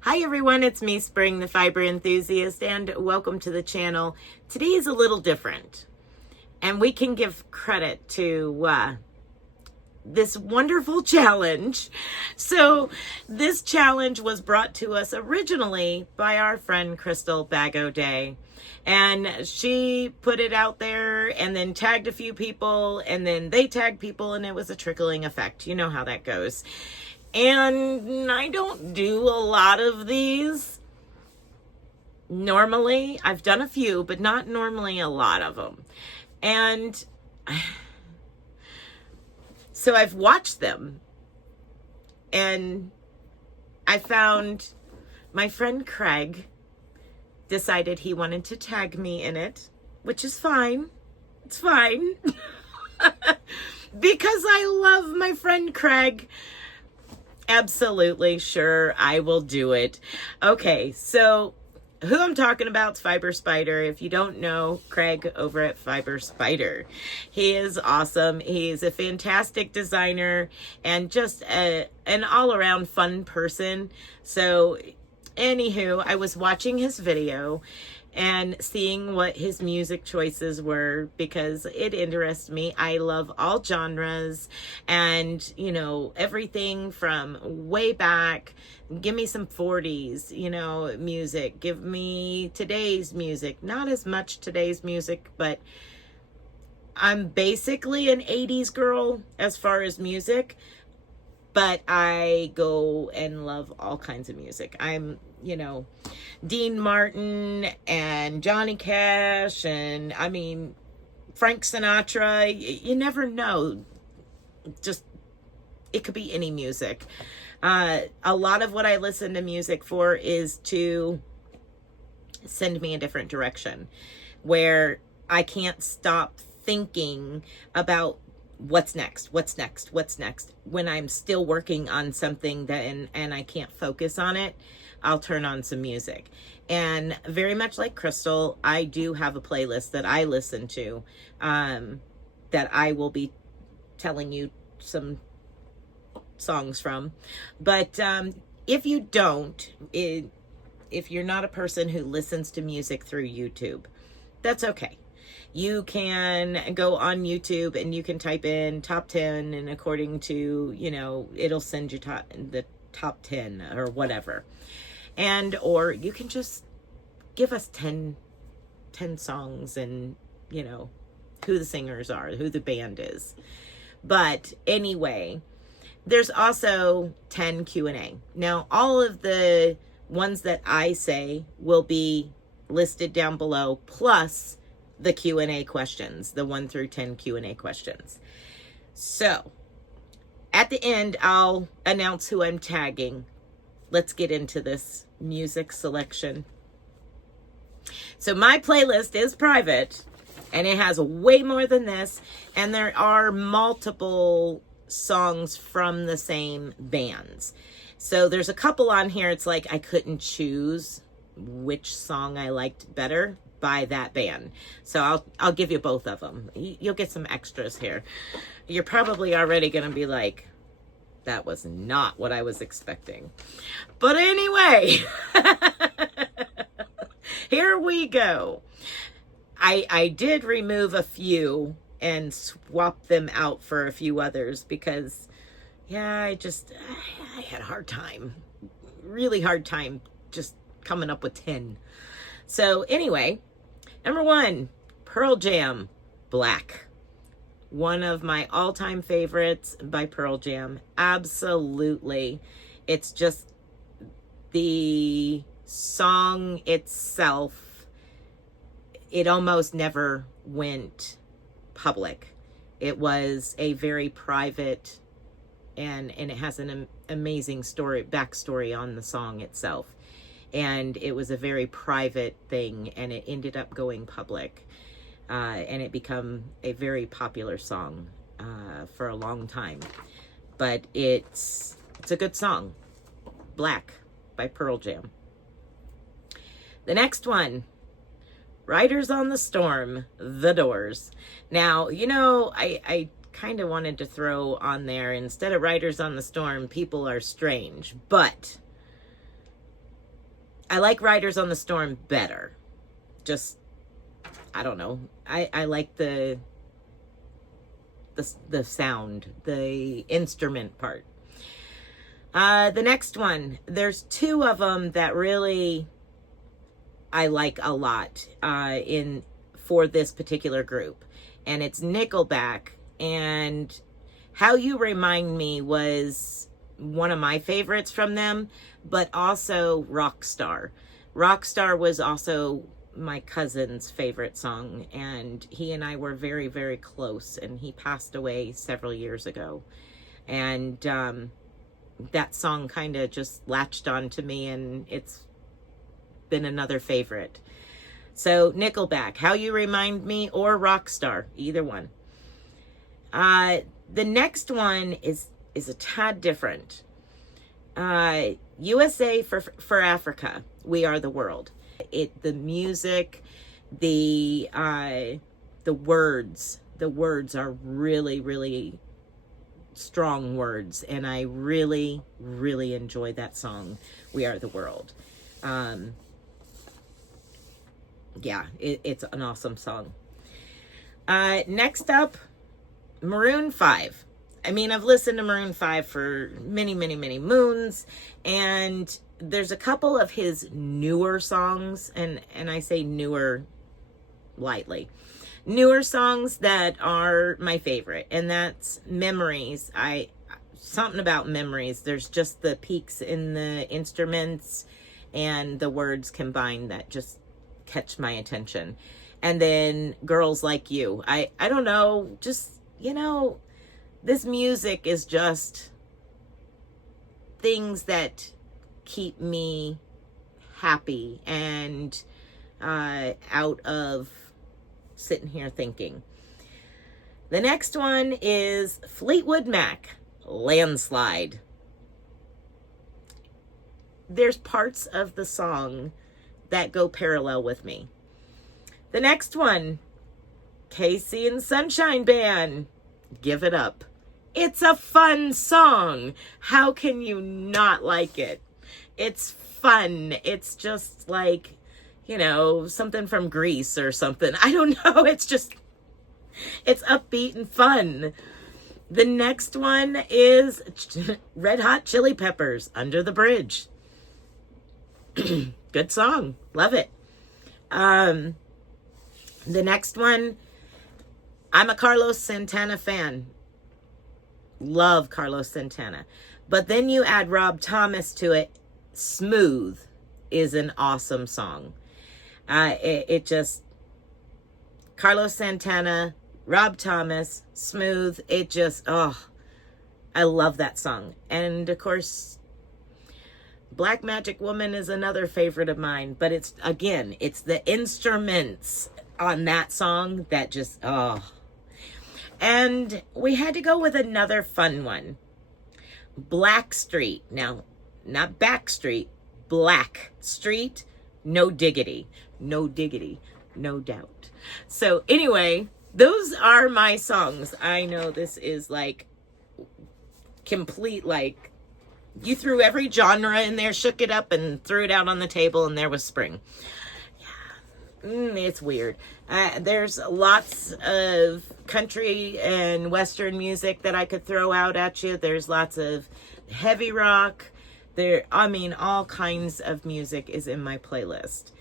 Hi everyone, it's me, Spring, the fiber enthusiast, and welcome to the channel. Today is a little different, and we can give credit to this wonderful challenge. So this challenge was brought to us originally by our friend Crystal Bago Day. And she put it out there and then tagged a few people, and then they tagged people, and it was a trickling effect. You know how that goes. And I don't do a lot of these normally. I've done a few, but not normally a lot of them. And so I've watched them, and I found my friend Craig decided he wanted to tag me in it, which is fine. It's fine. Because I love my friend Craig. Absolutely, sure, I will do it. Okay, so who I'm talking about is Fiber Spider. If you don't know Craig over at Fiber Spider, he is awesome. He's a fantastic designer and just an all-around fun person. So anywho, I was watching his video and seeing what his music choices were because it interests me. I love all genres and, you know, everything from way back. Give me some 40s, you know, music. Give me today's music. Not as much today's music, but I'm basically an 80s girl as far as music. But I go and love all kinds of music. I'm, you know, Dean Martin and Johnny Cash and, I mean, Frank Sinatra. You never know. Just, it could be any music. A lot of what I listen to music for is to send me a different direction where I can't stop thinking about what's next when I'm still working on something that and I can't focus on it. I'll turn on some music. And very much like Crystal, I do have a playlist that I listen to that I will be telling you some songs from. But if you don't, if you're not a person who listens to music through YouTube, that's okay. You can go on YouTube and you can type in top 10, and according to, you know, it'll send you the top 10 or whatever. And, or you can just give us 10 songs and, you know, who the singers are, who the band is. But anyway, there's also 10 Q&A. Now, all of the ones that I say will be listed down below, plus the Q&A questions, the 1 through 10 Q&A questions. So at the end, I'll announce who I'm tagging. Let's get into this music selection. So my playlist is private and it has way more than this. And there are multiple songs from the same bands. So there's a couple on here. It's like I couldn't choose which song I liked better by that band. So I'll give you both of them. You'll get some extras here. You're probably already going to be like, that was not what I was expecting. But anyway, here we go. I did remove a few and swap them out for a few others because, yeah, I had a hard time. Really hard time just coming up with 10. So anyway, number 1, Pearl Jam, Black. One of my all-time favorites by Pearl Jam. Absolutely. It's just the song itself, it almost never went public. It was a very private, and it has an amazing backstory on the song itself. And it was a very private thing, and it ended up going public. And it became a very popular song for a long time. But it's a good song. Black by Pearl Jam. The next one, Riders on the Storm, The Doors. Now, you know, I kind of wanted to throw on there, instead of Riders on the Storm, People Are Strange. But I like Riders on the Storm better. Just, I don't know. I like the sound, the instrument part. The next one, there's two of them that really I like a lot for this particular group. And it's Nickelback, and How You Remind Me was one of my favorites from them, but also Rockstar. Rockstar was also my cousin's favorite song, and he and I were very, very close, and he passed away several years ago. And that song kind of just latched on to me, and it's been another favorite. So Nickelback, How You Remind Me, or Rockstar, either one. The next one is a tad different. USA for Africa, We Are the World. The music, the words are really, really strong words, and I really, really enjoy that song, We Are the World. Yeah, it's an awesome song. Next up, Maroon 5. I mean, I've listened to Maroon 5 for many, many, many moons, and there's a couple of his newer songs, and I say newer lightly. Newer songs that are my favorite, and that's Memories. Something about Memories. There's just the peaks in the instruments and the words combined that just catch my attention. And then Girls Like You. I don't know, just, this music is just things that keep me happy and out of sitting here thinking. The next one is Fleetwood Mac, Landslide. There's parts of the song that go parallel with me. The next one, Casey and Sunshine Band, Give It Up. It's a fun song. How can you not like it? It's fun. It's just like, something from Grease or something. I don't know. It's upbeat and fun. The next one is Red Hot Chili Peppers, Under the Bridge. Good song. Love it. The next one, I'm a Carlos Santana fan. Love Carlos Santana. But then you add Rob Thomas to it. Smooth is an awesome song. Carlos Santana, Rob Thomas, Smooth. I love that song. And of course, Black Magic Woman is another favorite of mine, but it's the instruments on that song that just, And we had to go with another fun one. Blackstreet. Now, not Backstreet, Blackstreet, No Diggity. No Diggity, no doubt. So anyway, those are my songs. I know this is like complete, like, you threw every genre in there, shook it up, and threw it out on the table, and there was spring. Yeah, it's weird. There's lots of country and Western music that I could throw out at you. There's lots of heavy rock. All kinds of music is in my playlist.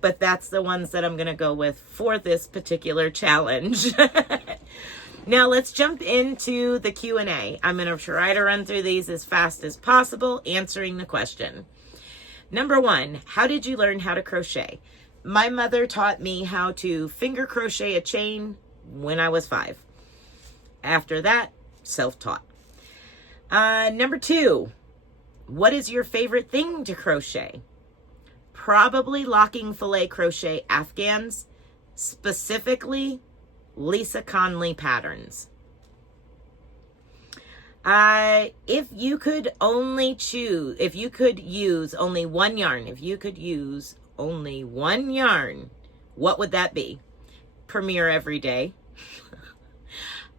But that's the ones that I'm going to go with for this particular challenge. Now let's jump into the Q&A. I'm going to try to run through these as fast as possible, answering the question. Number 1, how did you learn how to crochet? My mother taught me how to finger crochet a chain when I was 5. After that, self-taught. Number 2, what is your favorite thing to crochet? Probably locking filet crochet Afghans, specifically Lisa Conley patterns. If you could use only one yarn, what would that be? Premier Everyday.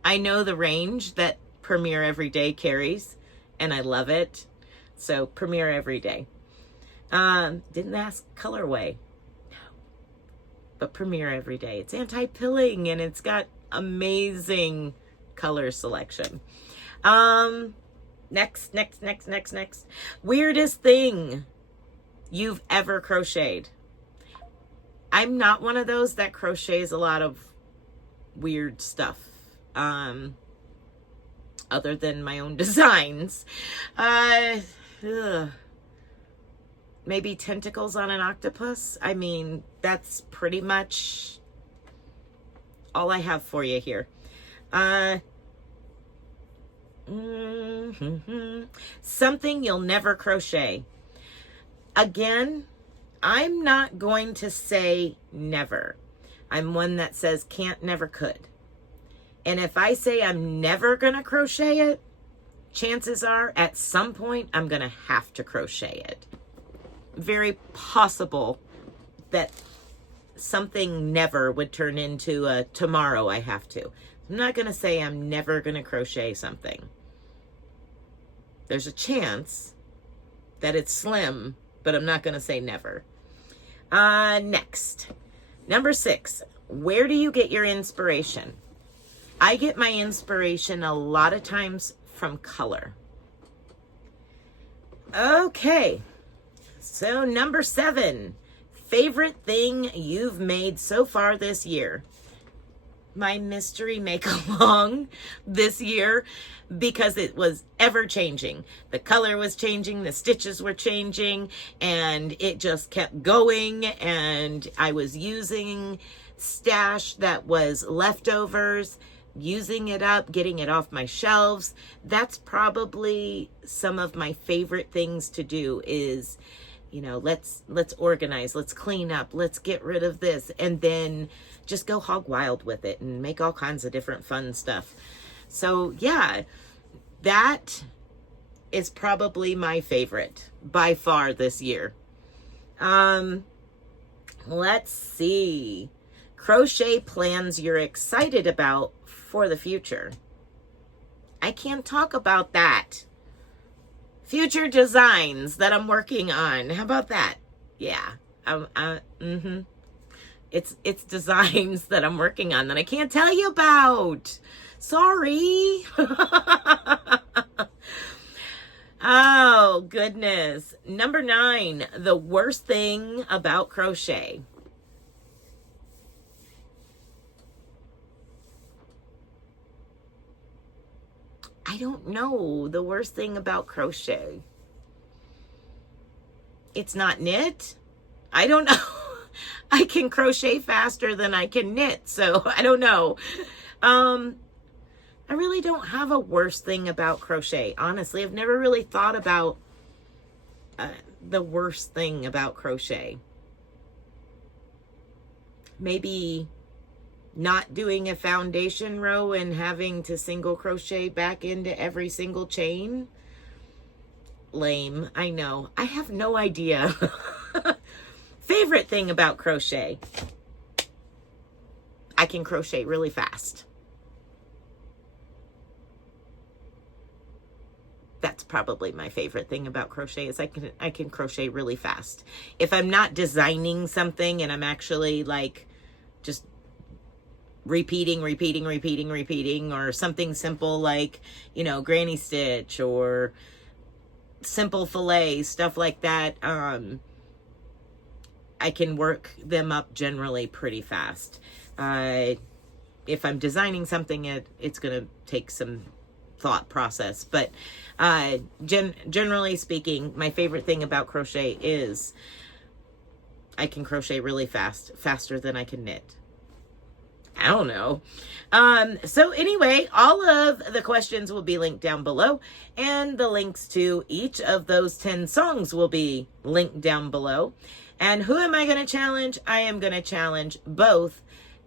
I know the range that Premier Everyday carries, and I love it. So Premier Everyday. Didn't ask colorway. No. But Premiere every day. It's anti-pilling and it's got amazing color selection. Next. Weirdest thing you've ever crocheted. I'm not one of those that crochets a lot of weird stuff. Other than my own designs. Maybe tentacles on an octopus. I mean, that's pretty much all I have for you here. Something you'll never crochet. Again, I'm not going to say never. I'm one that says can't, never, could. And if I say I'm never going to crochet it, chances are at some point I'm going to have to crochet it. Very possible that something never would turn into a tomorrow I have to. I'm not going to say I'm never going to crochet something. There's a chance that it's slim, but I'm not going to say never. Next. Number 6. Where do you get your inspiration? I get my inspiration a lot of times from color. Okay. So number 7. Favorite thing you've made so far this year? My mystery make-along this year, because it was ever changing. The color was changing, the stitches were changing, and it just kept going. And I was using stash that was leftovers, using it up, getting it off my shelves. That's probably some of my favorite things to do is, you know, let's organize, let's clean up, let's get rid of this, and then just go hog wild with it and make all kinds of different fun stuff. So yeah, that is probably my favorite by far this year. Let's see. Crochet plans you're excited about for the future. I can't talk about that. Future designs that I'm working on. How about that? Yeah. It's designs that I'm working on that I can't tell you about. Sorry. Oh, goodness. Number 9, the worst thing about crochet. I don't know the worst thing about crochet. It's not knit. I don't know. I can crochet faster than I can knit, so I don't know. I really don't have a worst thing about crochet. Honestly, I've never really thought about the worst thing about crochet. Maybe not doing a foundation row and having to single crochet back into every single chain. Lame, I know. I have no idea. Favorite thing about crochet. I can crochet really fast. That's probably my favorite thing about crochet is I can crochet really fast. If I'm not designing something and I'm actually like just repeating, or something simple like, you know, granny stitch or simple fillet, stuff like that, I can work them up generally pretty fast. If I'm designing something, it's going to take some thought process, but generally speaking, my favorite thing about crochet is I can crochet really fast, faster than I can knit. I don't know. So anyway, all of the questions will be linked down below, and the links to each of those 10 songs will be linked down below. And who am I going to challenge? I am going to challenge both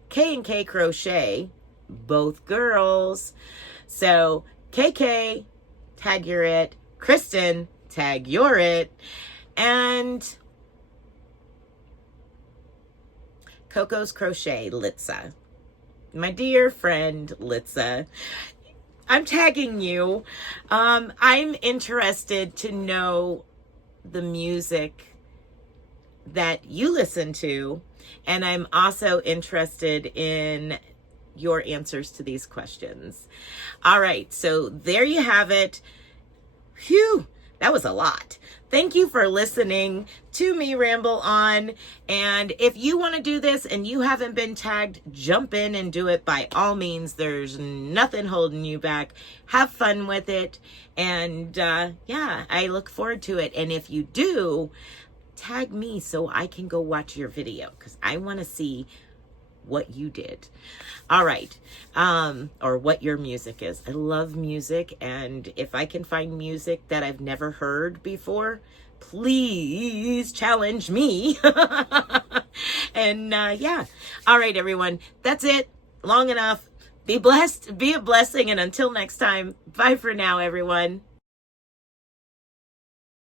K&K Crochet, both girls. So KK, tag you're it. Kristen, tag you're it. And Coco's Crochet, Litza. My dear friend, Litza, I'm tagging you. I'm interested to know the music that you listen to, and I'm also interested in your answers to these questions. All right, so there you have it. Phew, that was a lot. Thank you for listening to me ramble on. And if you want to do this and you haven't been tagged, jump in and do it by all means. There's nothing holding you back. Have fun with it. And yeah, I look forward to it. And if you do, tag me so I can go watch your video, because I want to see what you did. All right. Or what your music is. I love music, and if I can find music that I've never heard before, please challenge me. And yeah. All right, everyone. That's it. Long enough. Be blessed. Be a blessing. And until next time, bye for now, everyone.